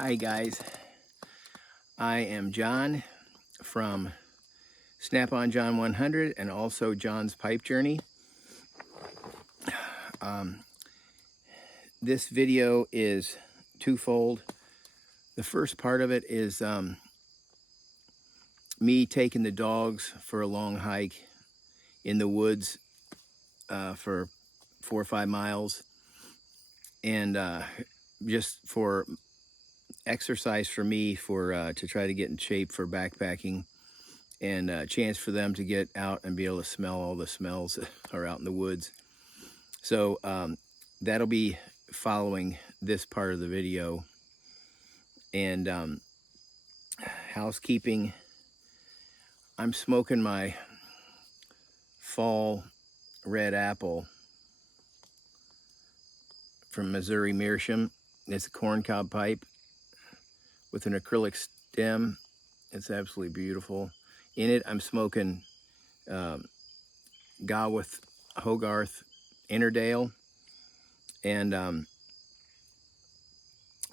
Hi guys, I am John from Snap-on John 100 and also John's Pipe Journey. This video is twofold. The first part of it is me taking the dogs for a long hike in the woods for 4 or 5 miles, and just for exercise for me to try to get in shape for backpacking, and a chance for them to get out and be able to smell all the smells that are out in the woods. So that'll be following this part of the video. And housekeeping, I'm smoking my fall red apple from Missouri Meerschaum. It's a corncob pipe with an acrylic stem. It's absolutely beautiful. In it, I'm smoking Gawith Hogarth Innerdale. And I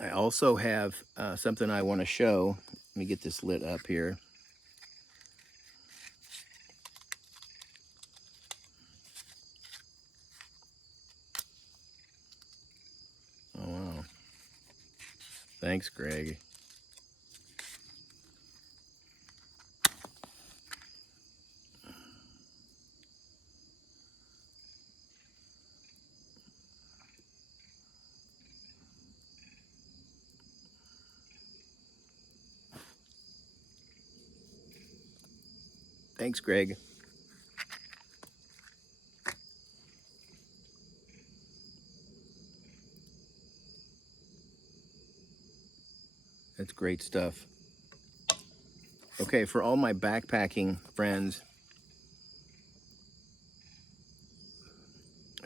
also have something I want to show. Let me get this lit up here. Oh, wow. Thanks, Greg. Thanks, Greg. That's great stuff. Okay, for all my backpacking friends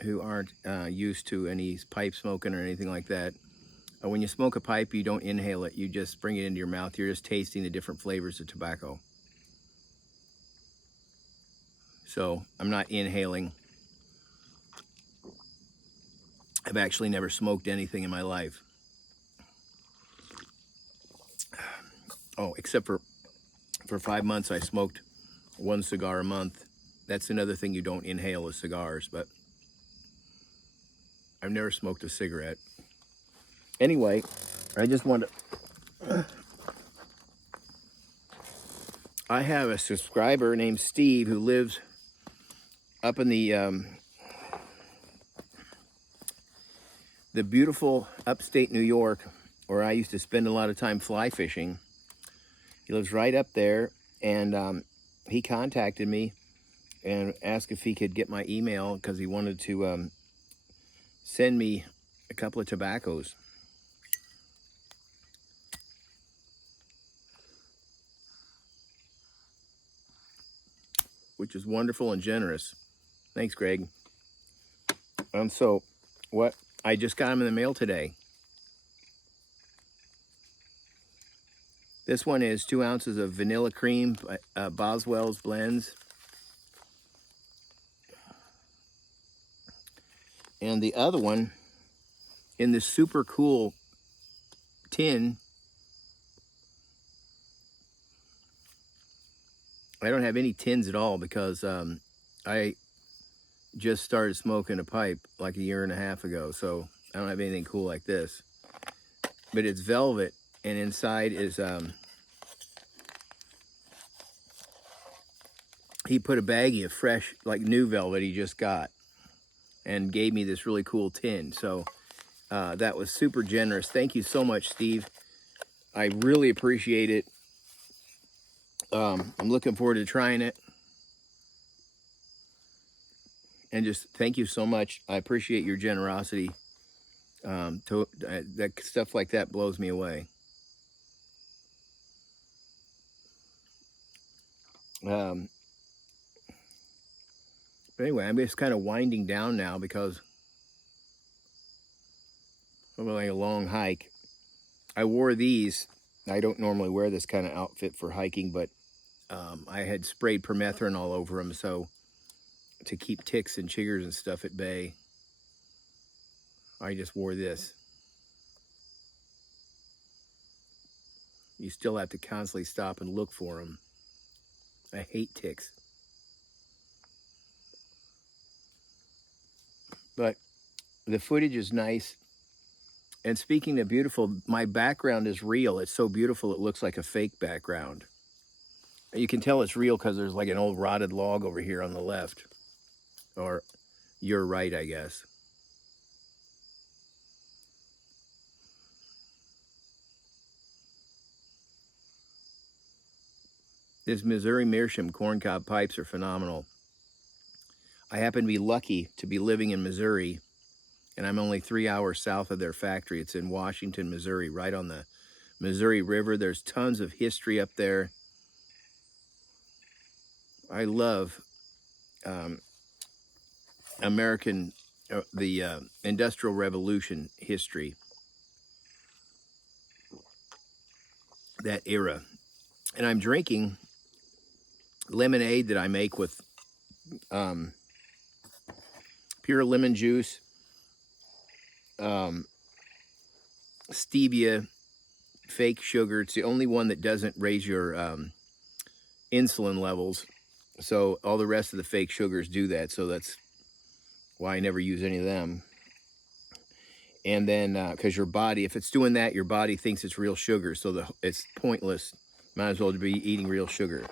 who aren't used to any pipe smoking or anything like that, when you smoke a pipe, you don't inhale it. You just bring it into your mouth. You're just tasting the different flavors of tobacco. So I'm not inhaling. I've actually never smoked anything in my life. Oh, except for 5 months, I smoked 1 cigar a month. That's another thing you don't inhale is cigars, but I've never smoked a cigarette. Anyway, I just wanted to... I have a subscriber named Steve who lives up in the beautiful upstate New York, where I used to spend a lot of time fly fishing. He lives right up there, and he contacted me and asked if he could get my email because he wanted to send me a couple of tobaccos. Which is wonderful and generous. Thanks, Greg. So what I just got them in the mail today. This one is 2 ounces of vanilla cream, Boswell's blends. And the other one in this super cool tin. I don't have any tins at all because I just started smoking a pipe like a year and a half ago. So I don't have anything cool like this. But it's velvet, and inside is he put a baggie of fresh, like new velvet he just got, and gave me this really cool tin. So that was super generous. Thank you so much, Steve. I really appreciate it. I'm looking forward to trying it. And just thank you so much. I appreciate your generosity. That stuff like that blows me away. But anyway, I'm just kind of winding down now because of like a long hike. I wore these. I don't normally wear this kind of outfit for hiking, but I had sprayed permethrin all over them, so to keep ticks and chiggers and stuff at bay, I just wore this. You still have to constantly stop and look for them. I hate ticks. But the footage is nice. And speaking of beautiful, my background is real. It's so beautiful it looks like a fake background. You can tell it's real because there's like an old rotted log over here on the left. Or your right, I guess. This Missouri Meerschaum corncob pipes are phenomenal. I happen to be lucky to be living in Missouri, and I'm only 3 hours south of their factory. It's in Washington, Missouri, right on the Missouri River. There's tons of history up there. I love American, the Industrial Revolution history, that era. And I'm drinking lemonade that I make with pure lemon juice, stevia, fake sugar. It's the only one that doesn't raise your insulin levels. So all the rest of the fake sugars do that. So that's why I never use any of them. And then, because your body, if it's doing that, your body thinks it's real sugar. So it's pointless. Might as well be eating real sugar.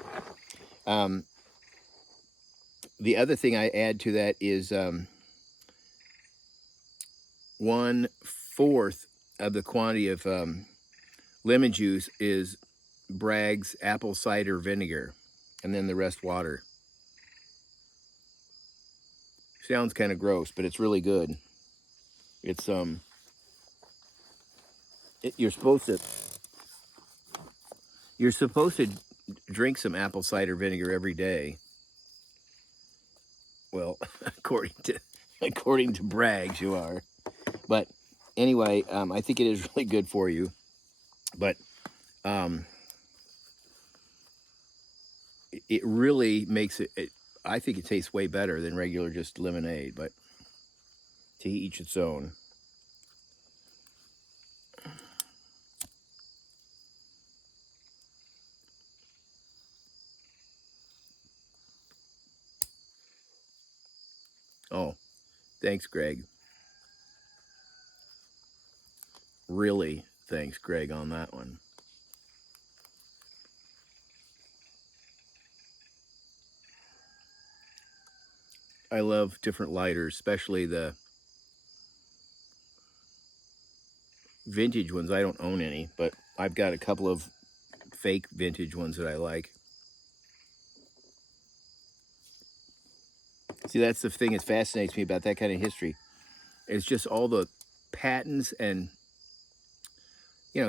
The other thing I add to that is 1/4 of the quantity of lemon juice is Bragg's apple cider vinegar, and then the rest water. Sounds kind of gross, but it's really good. It's you're supposed to drink some apple cider vinegar every day. Well, according to Bragg's, you are. But anyway, I think it is really good for you. But it really makes it. I think it tastes way better than regular just lemonade. But to each its own. Oh, thanks, Greg. Really, thanks, Greg, on that one. I love different lighters, especially the vintage ones. I don't own any, but I've got a couple of fake vintage ones that I like. See, that's the thing that fascinates me about that kind of history. It's just all the patents and,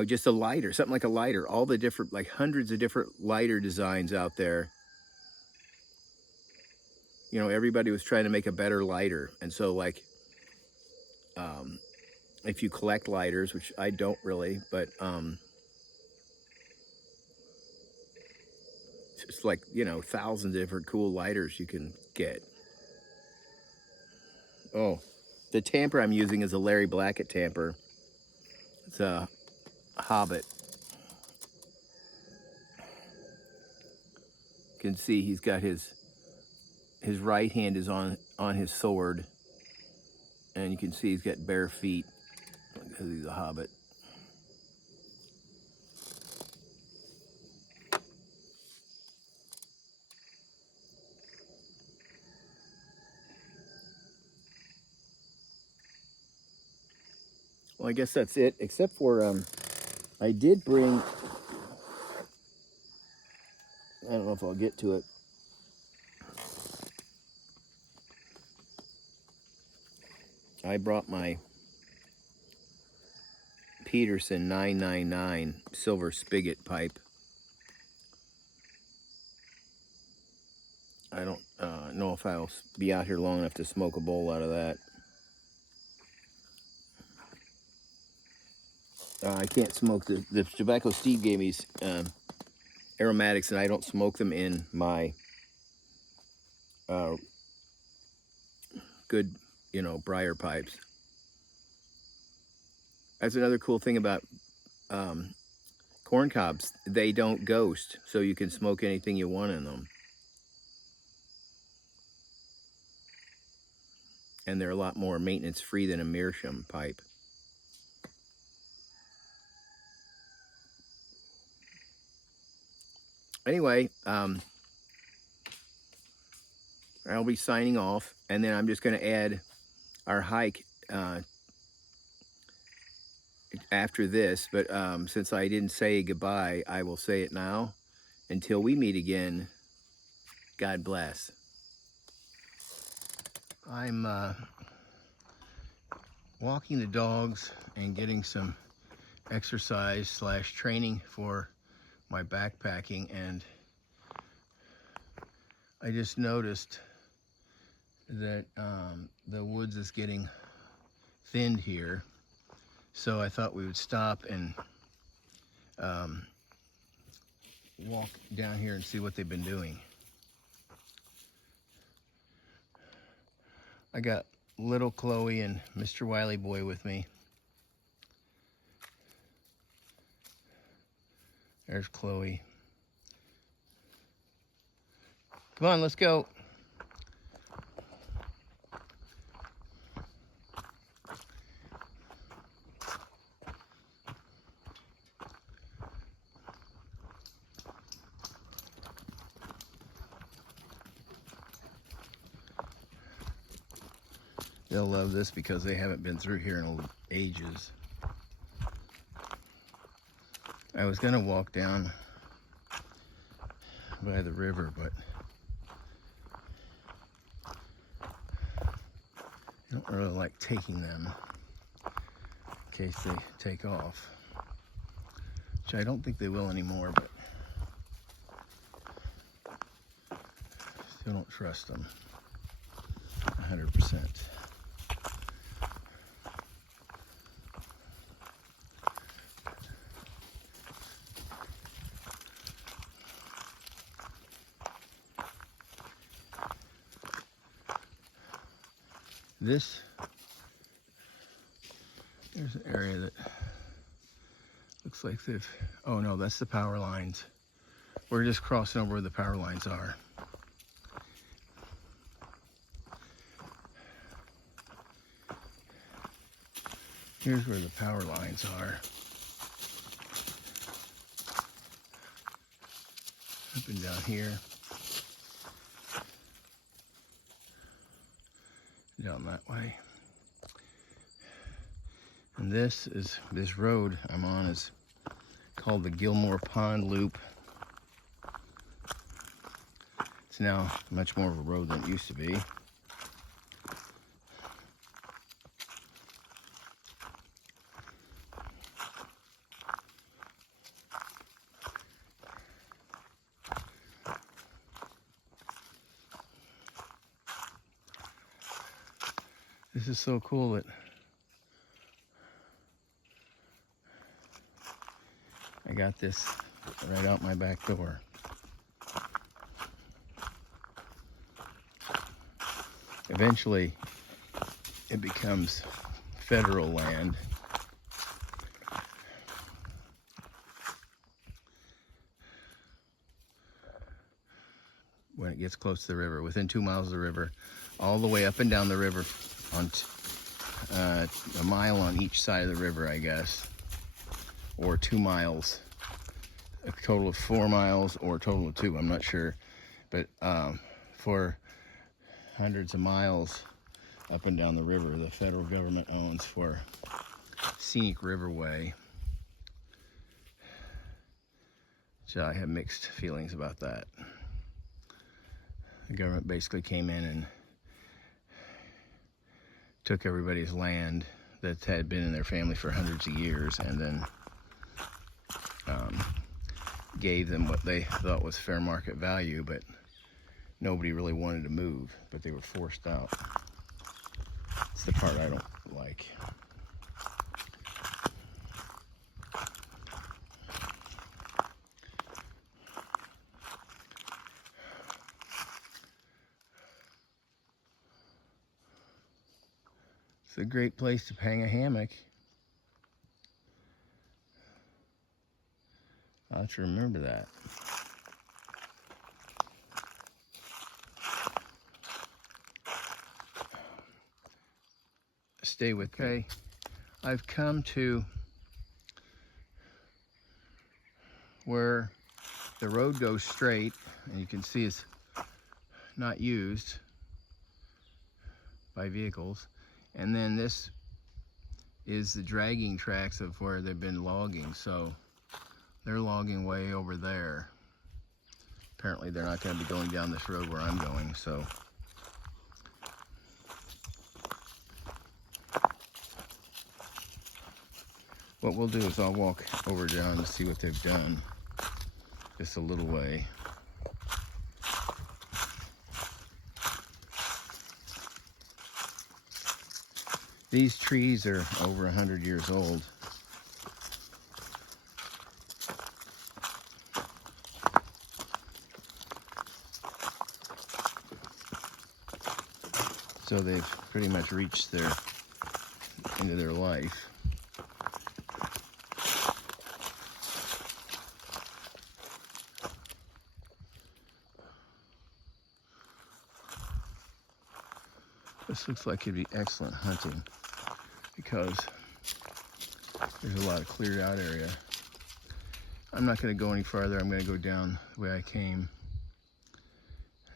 just a lighter, something like a lighter, all the different, like hundreds of different lighter designs out there. Everybody was trying to make a better lighter. And so, like, if you collect lighters, which I don't really, but it's just like, thousands of different cool lighters you can get. Oh, the tamper I'm using is a Larry Blackett tamper. It's a Hobbit. You can see he's got his right hand is on his sword, and you can see he's got bare feet because he's a hobbit. Well, I guess that's it, except for I did bring, I don't know if I'll get to it. I brought my Peterson 999 silver spigot pipe. I don't know if I'll be out here long enough to smoke a bowl out of that. I can't smoke the tobacco Steve gave me aromatics, and I don't smoke them in my good, briar pipes. That's another cool thing about corn cobs, they don't ghost, so you can smoke anything you want in them. And they're a lot more maintenance free than a meerschaum pipe. Anyway, I'll be signing off, and then I'm just going to add our hike after this. But since I didn't say goodbye, I will say it now. Until we meet again, God bless. I'm walking the dogs and getting some exercise / training for my backpacking, and I just noticed that the woods is getting thinned here, so I thought we would stop and walk down here and see what they've been doing. I got little Chloe and Mr. Wiley Boy with me. There's Chloe. Come on, let's go. They'll love this because they haven't been through here in ages. I was gonna walk down by the river, but I don't really like taking them in case they take off, which I don't think they will anymore, but still don't trust them 100%. There's an area that looks like oh no, that's the power lines. We're just crossing over where the power lines are. Here's where the power lines are. Up and down here. Down that way. And this road I'm on is called the Gilmore Pond Loop. It's now much more of a road than it used to be. This is so cool that I got this right out my back door. Eventually, it becomes federal land. When it gets close to the river, within 2 miles of the river, all the way up and down the river on a mile on each side of the river, I guess, or 2 miles, a total of 4 miles or a total of 2, I'm not sure, but for hundreds of miles up and down the river, the federal government owns for scenic riverway. So I have mixed feelings about that. The government basically came in and took everybody's land that had been in their family for hundreds of years, and then gave them what they thought was fair market value, but nobody really wanted to move, but they were forced out. It's the part I don't like. It's a great place to hang a hammock. I'll have to remember that. Stay with me. I've come to where the road goes straight, and you can see it's not used by vehicles. And then this is the dragging tracks of where they've been logging. So they're logging way over there. Apparently they're not going to be going down this road where I'm going, so. What we'll do is I'll walk over down to see what they've done, just a little way. These trees are over 100 years old. So they've pretty much reached their end of their life. This looks like it'd be excellent hunting because there's a lot of cleared out area. I'm not going to go any farther. I'm going to go down the way I came.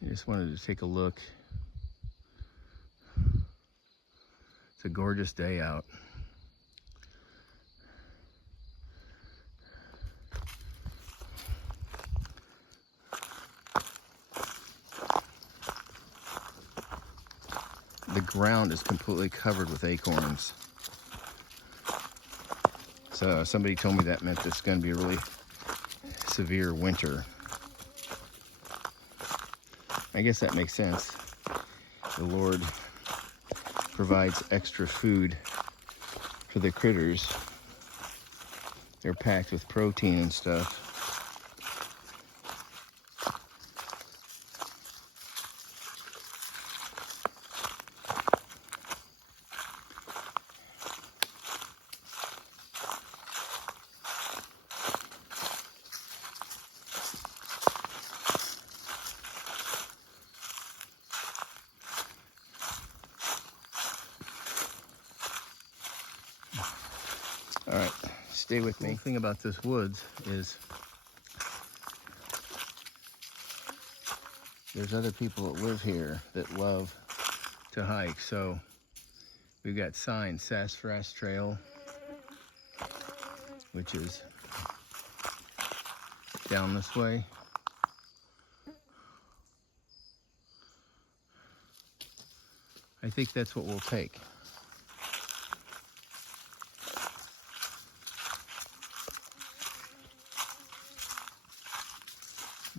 I just wanted to take a look. It's a gorgeous day out. The ground is completely covered with acorns. So somebody told me that meant it's going to be a really severe winter. I guess that makes sense. The Lord provides extra food for the critters. They're packed with protein and stuff. All right, stay with me. The thing about this woods is there's other people that live here that love to hike. So we've got signs, Sassafras Trail, which is down this way. I think that's what we'll take.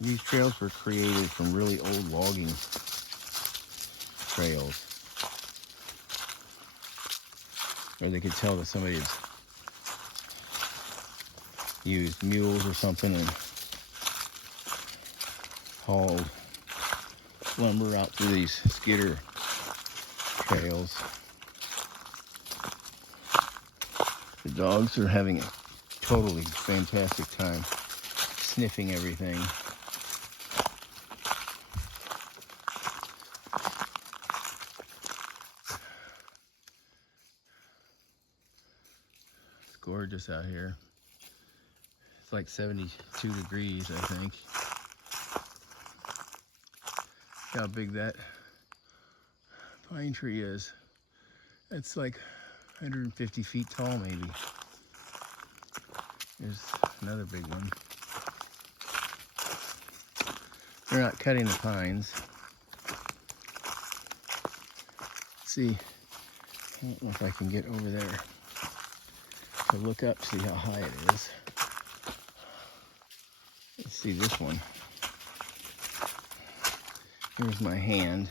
These trails were created from really old logging trails. Or they could tell that somebody had used mules or something and hauled lumber out through these skidder trails. The dogs are having a totally fantastic time sniffing everything. It's gorgeous out here. It's like 72 degrees, I think. Look how big that pine tree is. It's like 150 feet tall, maybe. There's another big one. They're not cutting the pines. Let's see. I don't know if I can get over there to look up, see how high it is. Let's see this one. Here's my hand.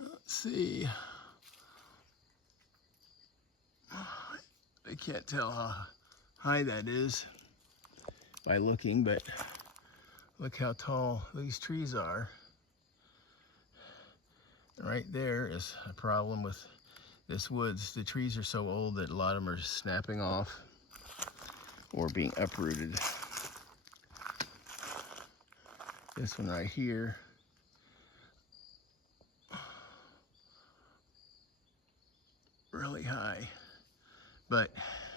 Let's see. I can't tell how high that is by looking, but look how tall these trees are. Right there is a problem with this woods. The trees are so old that a lot of them are snapping off. or being uprooted. This one right here, really high, but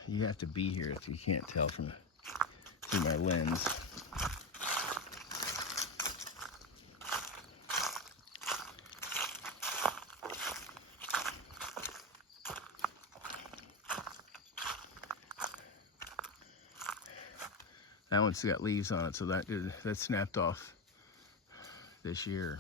you have to be here if you can't tell through my lens. That one's got leaves on it, so that snapped off this year.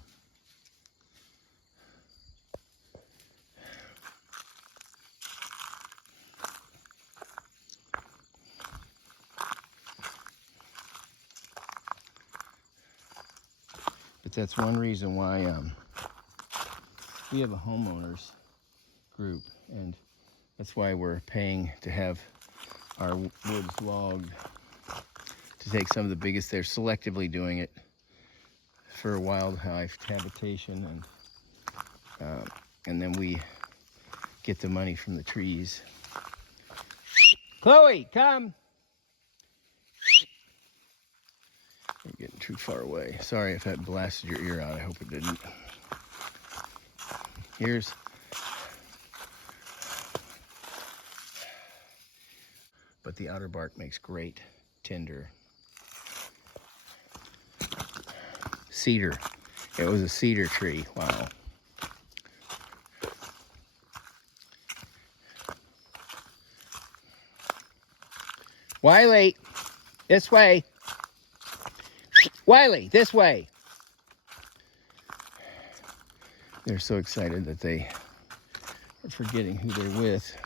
But that's one reason why we have a homeowners group, and that's why we're paying to have our woods logged, to take some of the biggest. They're selectively doing it for wildlife habitation, and then we get the money from the trees. Chloe, come! You're getting too far away. Sorry if that blasted your ear out. I hope it didn't. Here's but the outer bark makes great tinder. Cedar. It was a cedar tree. Wow. Wiley, this way. Wiley, this way. They're so excited that they are forgetting who they're with.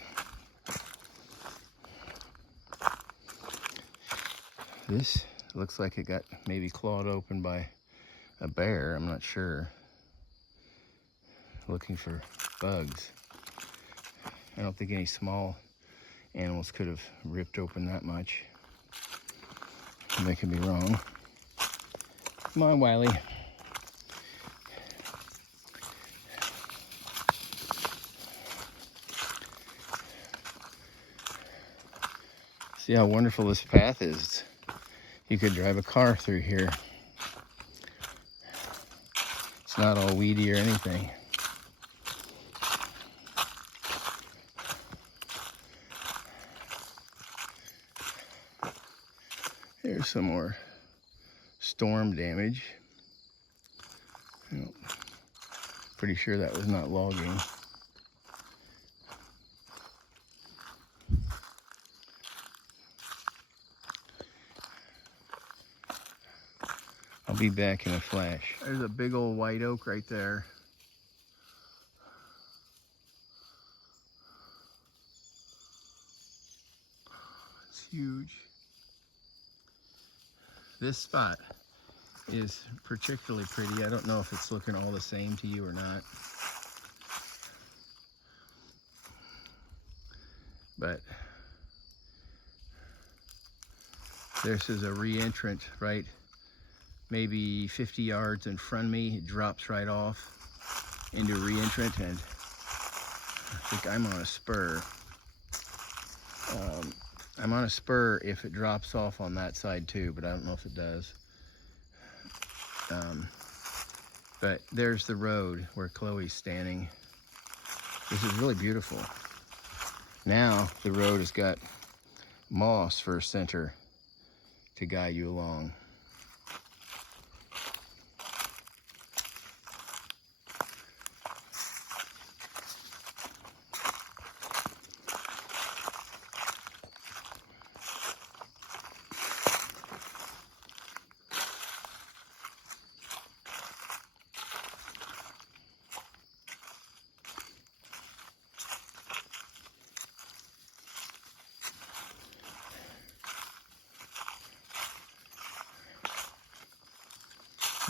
This looks like it got maybe clawed open by a bear. I'm not sure. Looking for bugs. I don't think any small animals could have ripped open that much. They could be wrong. Come on, Wiley. See how wonderful this path is. You could drive a car through here. It's not all weedy or anything. Here's some more storm damage. Pretty sure that was not logging. I'll be back in a flash. There's a big old white oak right there. It's huge. This spot is particularly pretty. I don't know if it's looking all the same to you or not, but this is a re-entrant right maybe 50 yards in front of me. It drops right off into a re-entrant, and I think I'm on a spur. I'm on a spur if it drops off on that side too, but I don't know if it does. But there's the road where Chloe's standing. This is really beautiful. Now the road has got moss for a center to guide you along.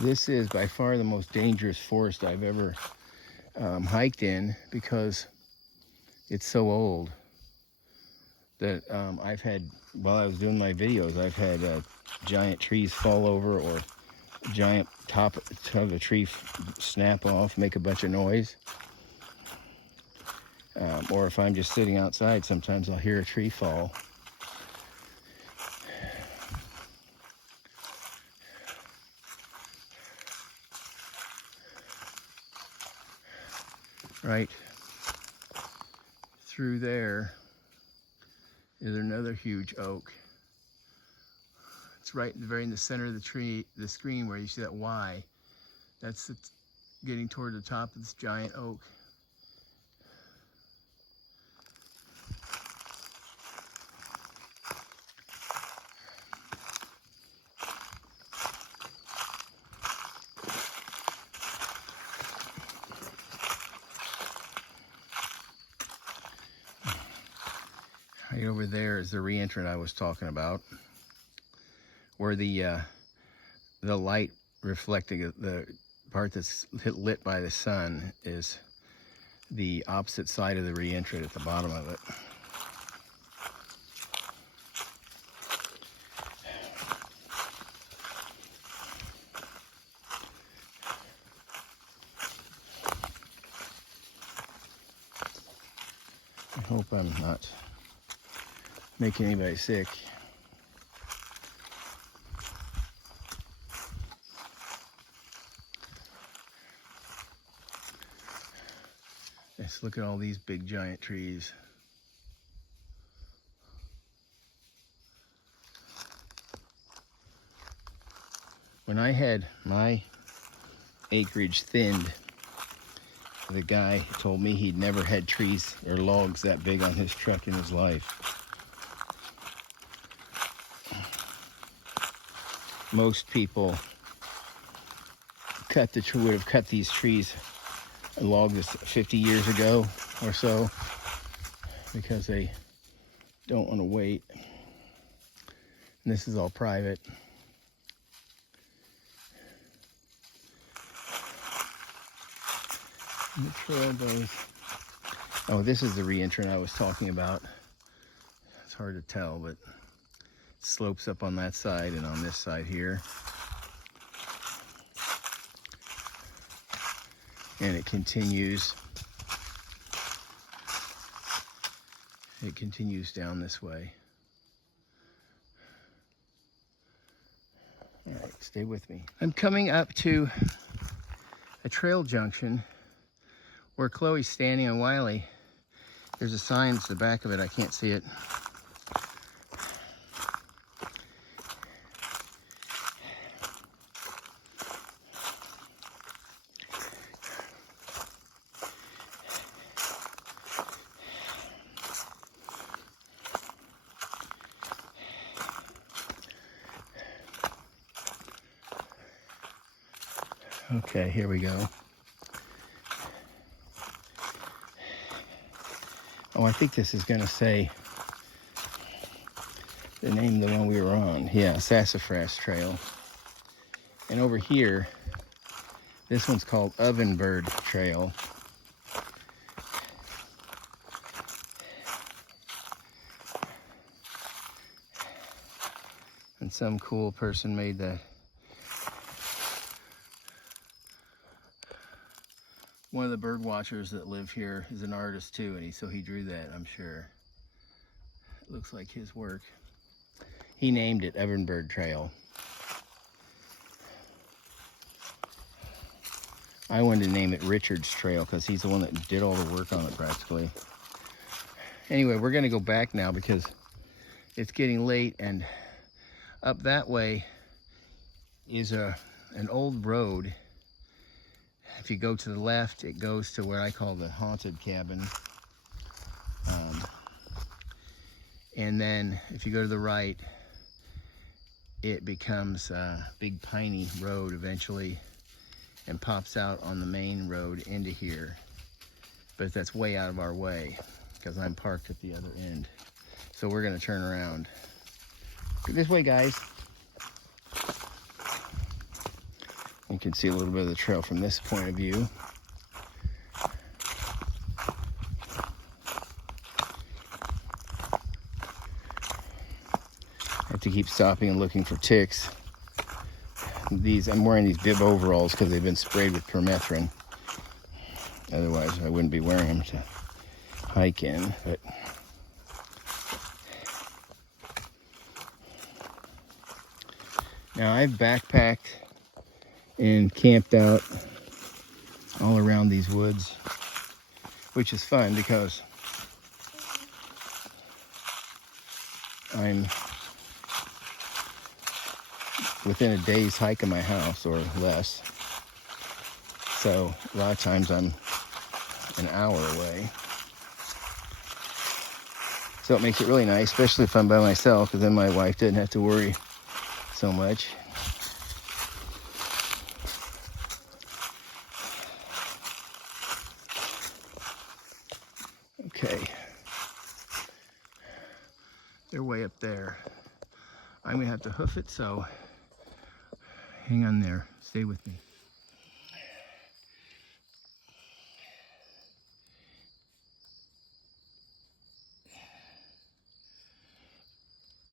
This is by far the most dangerous forest I've ever hiked in, because it's so old that I've had, while I was doing my videos, I've had giant trees fall over, or giant top of a tree snap off, make a bunch of noise. Or if I'm just sitting outside, sometimes I'll hear a tree fall. Right through there is another huge oak. It's right in the center of the tree, the screen where you see that Y. That's getting toward the top of this giant oak. Right over there is the reentrant I was talking about, where the light reflecting the part that's lit by the sun is the opposite side of the reentrant at the bottom of it. I hope I'm not making anybody sick. Let's look at all these big giant trees. When I had my acreage thinned, the guy told me he'd never had trees or logs that big on his truck in his life. Most people would have cut these trees, logs 50 years ago or so, because they don't want to wait. And this is all private. And the trail goes. Oh, this is the reentrant I was talking about. It's hard to tell, but it slopes up on that side and on this side here. And it continues. It continues down this way. All right, stay with me. I'm coming up to a trail junction where Chloe's standing on Wiley. There's a sign at the back of it. I can't see it. Okay, here we go. Oh, I think this is gonna say the name of the one we were on. Yeah, Sassafras Trail. And over here, this one's called Ovenbird Trail. And some cool person made that. One of the bird watchers that live here is an artist too, and so he drew that, I'm sure. It looks like his work. He named it Ovenbird Trail. I wanted to name it Richard's Trail because he's the one that did all the work on it practically. Anyway, we're gonna go back now because it's getting late, and up that way is an old road. If you go to the left, it goes to where I call the haunted cabin. And then if you go to the right, it becomes a big piney road eventually and pops out on the main road into here. But that's way out of our way because I'm parked at the other end. So we're gonna turn around. This way, guys. You can see a little bit of the trail from this point of view. I have to keep stopping and looking for ticks. I'm wearing these bib overalls because they've been sprayed with permethrin. Otherwise, I wouldn't be wearing them to hike in. But now I've backpacked and camped out all around these woods which is fun because I'm within a day's hike of my house or less. So a lot of times I'm an hour away. So it makes it really nice, especially if I'm by myself, because then my wife didn't have to worry so much. Okay. They're way up there. I'm gonna have to hoof it, so hang on there. Stay with me.